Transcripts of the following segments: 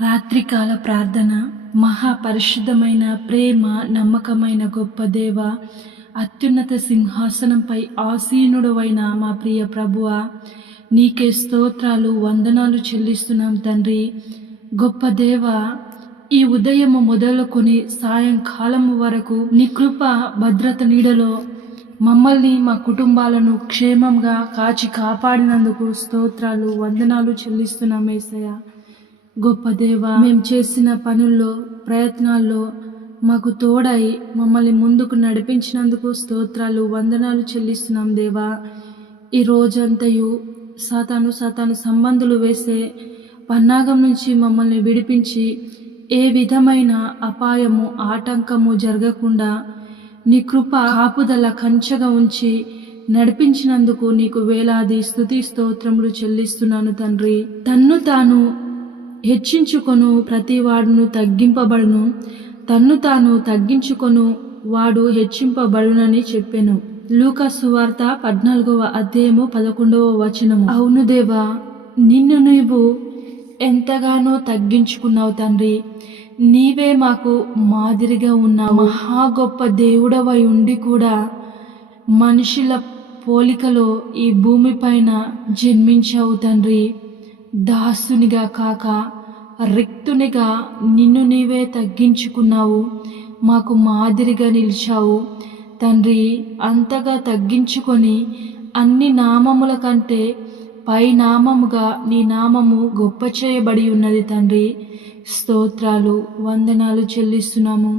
రాత్రికాల ప్రార్థన మహాపరిశుద్ధమైన ప్రేమ నమ్మకమైన గొప్ప దేవ అత్యున్నత సింహాసనంపై ఆసీనుడవైన మా ప్రియ ప్రభువ నీకే స్తోత్రాలు వందనాలు చెల్లిస్తున్నాం తండ్రి. గొప్ప దేవ ఈ ఉదయము మొదలుకొని సాయంకాలము వరకు నీ కృప భద్రత నీడలో మమ్మల్ని మా కుటుంబాలను క్షేమంగా కాచి కాపాడినందుకు స్తోత్రాలు వందనాలు చెల్లిస్తున్నాం ఏసయ్య. గొప్ప దేవ మేము చేసిన పనుల్లో ప్రయత్నాల్లో మాకు తోడై మమ్మల్ని ముందుకు నడిపించినందుకు స్తోత్రాలు వందనాలు చెల్లిస్తున్నాం దేవా. ఈ రోజంతయు సాతాను సాతాను సంబంధులు వేసే పన్నాగం నుంచి మమ్మల్ని విడిపించి ఏ విధమైన అపాయము ఆటంకము జరగకుండా నీ కృప కాపుదల కంచగా ఉంచి నడిపించినందుకు నీకు వేలాది స్థుతి స్తోత్రములు చెల్లిస్తున్నాను తండ్రి. తన్ను తాను హెచ్చించుకొను ప్రతి వాడును తగ్గింపబడును. తన్ను తాను తగ్గించుకొను వాడు హెచ్చింపబడునని చెప్పెను. లూకా సువార్త పద్నాలుగవ అధ్యాయము పదకొండవ వచనము. అవును దేవా నిన్ను నీవు ఎంతగానో తగ్గించుకున్నావు తండ్రి. నీవే మాకు మాదిరిగా ఉన్నావు. మహా గొప్ప దేవుడవై ఉండి కూడా మనుషుల పోలికలో ఈ భూమిపైన జన్మించావు తండ్రి. దాసునిగా కాక రిక్తునిగా నిన్ను నీవే తగ్గించుకున్నావు మాకు మాదిరిగా నిలిచావు. తండ్రి అంతగా తగ్గించుకొని అన్ని నామముల కంటే పై నామముగా నీ నామము గొప్ప చేయబడి ఉన్నది తండ్రి. స్తోత్రాలు వందనాలు చెల్లిస్తున్నాము.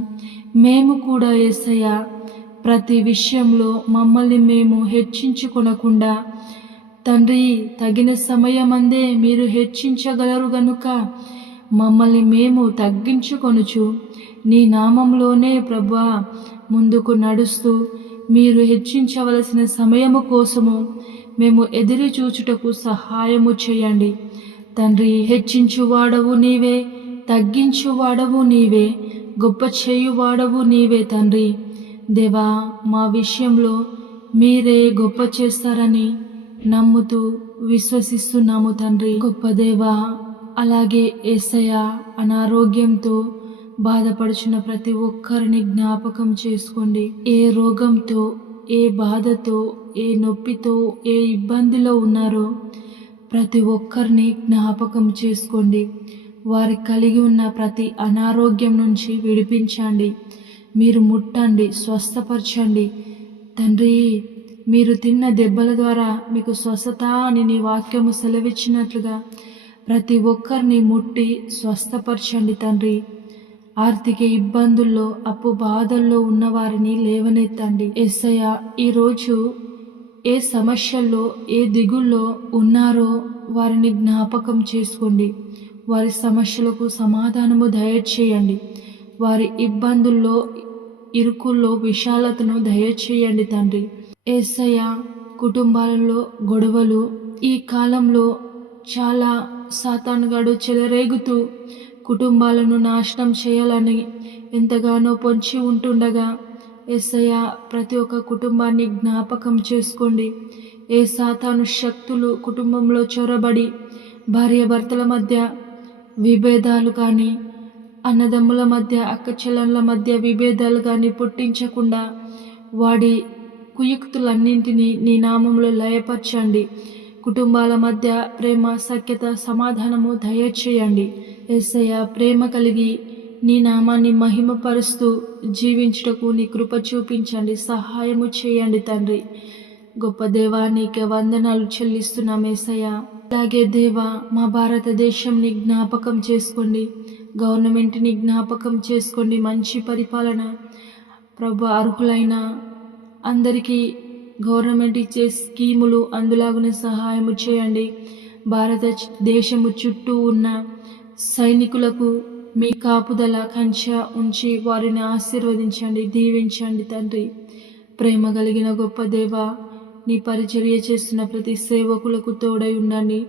మేము కూడా ఏసయ్య ప్రతి విషయంలో మమ్మల్ని మేము హెచ్చించుకొనకుండా తండ్రి తగిన సమయమందే మీరు హెచ్చించగలరు గనుక మమ్మల్ని మేము తగ్గించుకొనుచు నీ నామంలోనే ప్రభా ముందుకు నడుస్తూ మీరు హెచ్చించవలసిన సమయము కోసము మేము ఎదురు చూచుటకు సహాయము చేయండి. తండ్రి హెచ్చించువాడవు నీవే తగ్గించువాడవు నీవే గొప్ప చేయువాడవు నీవే తండ్రి. దేవా మా విషయంలో మీరే గొప్ప చేస్తారని నమ్ముతూ విశ్వసిస్తున్నాము తండ్రి. గొప్ప దేవా అలాగే ఏసయ అనారోగ్యంతో బాధపడుచున్న ప్రతి ఒక్కరిని జ్ఞాపకం చేసుకోండి. ఏ రోగంతో ఏ బాధతో ఏ నొప్పితో ఏ ఇబ్బందిలో ఉన్నారో ప్రతి ఒక్కరిని జ్ఞాపకం చేసుకోండి. వారి కలిగి ఉన్న ప్రతి అనారోగ్యం నుంచి విడిపించండి. మీరు ముట్టండి స్వస్థపరచండి. తండ్రి మీరు తిన్న దెబ్బల ద్వారా మీకు స్వస్థత అని నీ వాక్యము సెలవిచ్చినట్లుగా ప్రతి ఒక్కరిని ముట్టి స్వస్థపరచండి తండ్రి. ఆర్థిక ఇబ్బందుల్లో అప్పు బాధల్లో ఉన్నవారిని లేవనెత్తండి. ఎస్సయ్య ఈరోజు ఏ సమస్యల్లో ఏ దిగుల్లో ఉన్నారో వారిని జ్ఞాపకం చేసుకోండి. వారి సమస్యలకు సమాధానము దయచేయండి. వారి ఇబ్బందుల్లో ఇరుకుల్లో విశాలతను దయచేయండి తండ్రి. ఏసయ్య కుటుంబాలలో గొడవలు ఈ కాలంలో చాలా సాతానుగాడు చెలరేగుతూ కుటుంబాలను నాశనం చేయాలని ఎంతగానో పొంచి ఉంటుండగా ఏసయ్య ప్రతి ఒక్క కుటుంబాన్ని జ్ఞాపకం చేసుకోండి. ఏ సాతాను శక్తులు కుటుంబంలో చొరబడి భార్యాభర్తల మధ్య విభేదాలు కానీ అన్నదమ్ముల మధ్య అక్కచెల్లెళ్ళ మధ్య విభేదాలు కానీ పుట్టించకుండా వాడి కుయుక్తులన్నింటినీ నీ నామంలో లయపరచండి. కుటుంబాల మధ్య ప్రేమ సఖ్యత సమాధానము దయచేయండి. ఎస్సయ్య ప్రేమ కలిగి నీ నామాన్ని మహిమపరుస్తూ జీవించుటకు నీ కృప చూపించండి సహాయము చేయండి తండ్రి. గొప్ప దేవా నీకే వందనాలు చెల్లిస్తున్నాం ఏసయ్య. అలాగే దేవా మా భారతదేశంని జ్ఞాపకం చేసుకోండి గవర్నమెంట్ని జ్ఞాపకం చేసుకోండి మంచి పరిపాలన ప్రభు అర్హులైన అందరికీ గవర్నమెంట్ ఇచ్చే స్కీములు అందులాగునే సహాయము చేయండి. భారతదేశము చుట్టూ ఉన్న సైనికులకు మీ కాపుదల కంచ ఉంచి వారిని ఆశీర్వదించండి దీవించండి తండ్రి. ప్రేమ కలిగిన గొప్ప దేవ నీ పరిచర్య చేస్తున్న ప్రతి సేవకులకు తోడై ఉండండి.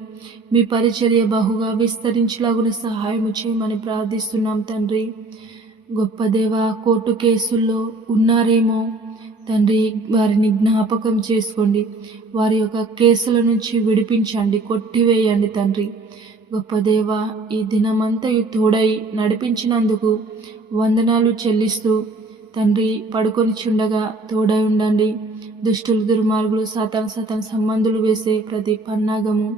మీ పరిచర్య బహుగా విస్తరించలాగున సహాయం చేయమని ప్రార్థిస్తున్నాం తండ్రి. గొప్ప దేవ కోర్టు కేసుల్లో ఉన్నారేమో తండ్రి వారిని జ్ఞాపకం చేసుకోండి. వారి యొక్క కేసుల నుంచి విడిపించండి కొట్టివేయండి తండ్రి. గొప్ప దేవ ఈ దినమంతయు తోడై నడిపించినందుకు వందనాలు చెల్లిస్తూ తండ్రి పడుకొని చుండగా తోడై ఉండండి. దుష్టులు దుర్మార్గులు సాతాన సాతాన సంబంధులు వేసే ప్రతి పన్నాగము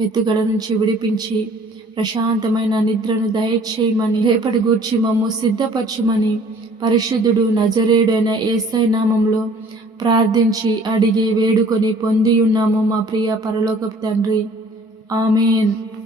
ఎత్తుగడ నుంచి విడిపించి ప్రశాంతమైన నిద్రను దయచేయమని రేపటి గూర్చి మమ్ము సిద్ధపరచమని పరిశుద్ధుడు నజరేడైన ఏసై నామంలో ప్రార్థించి అడిగి వేడుకొని పొంది ఉన్నాము మా ప్రియ పరలోకపు తండ్రి. ఆమెన్.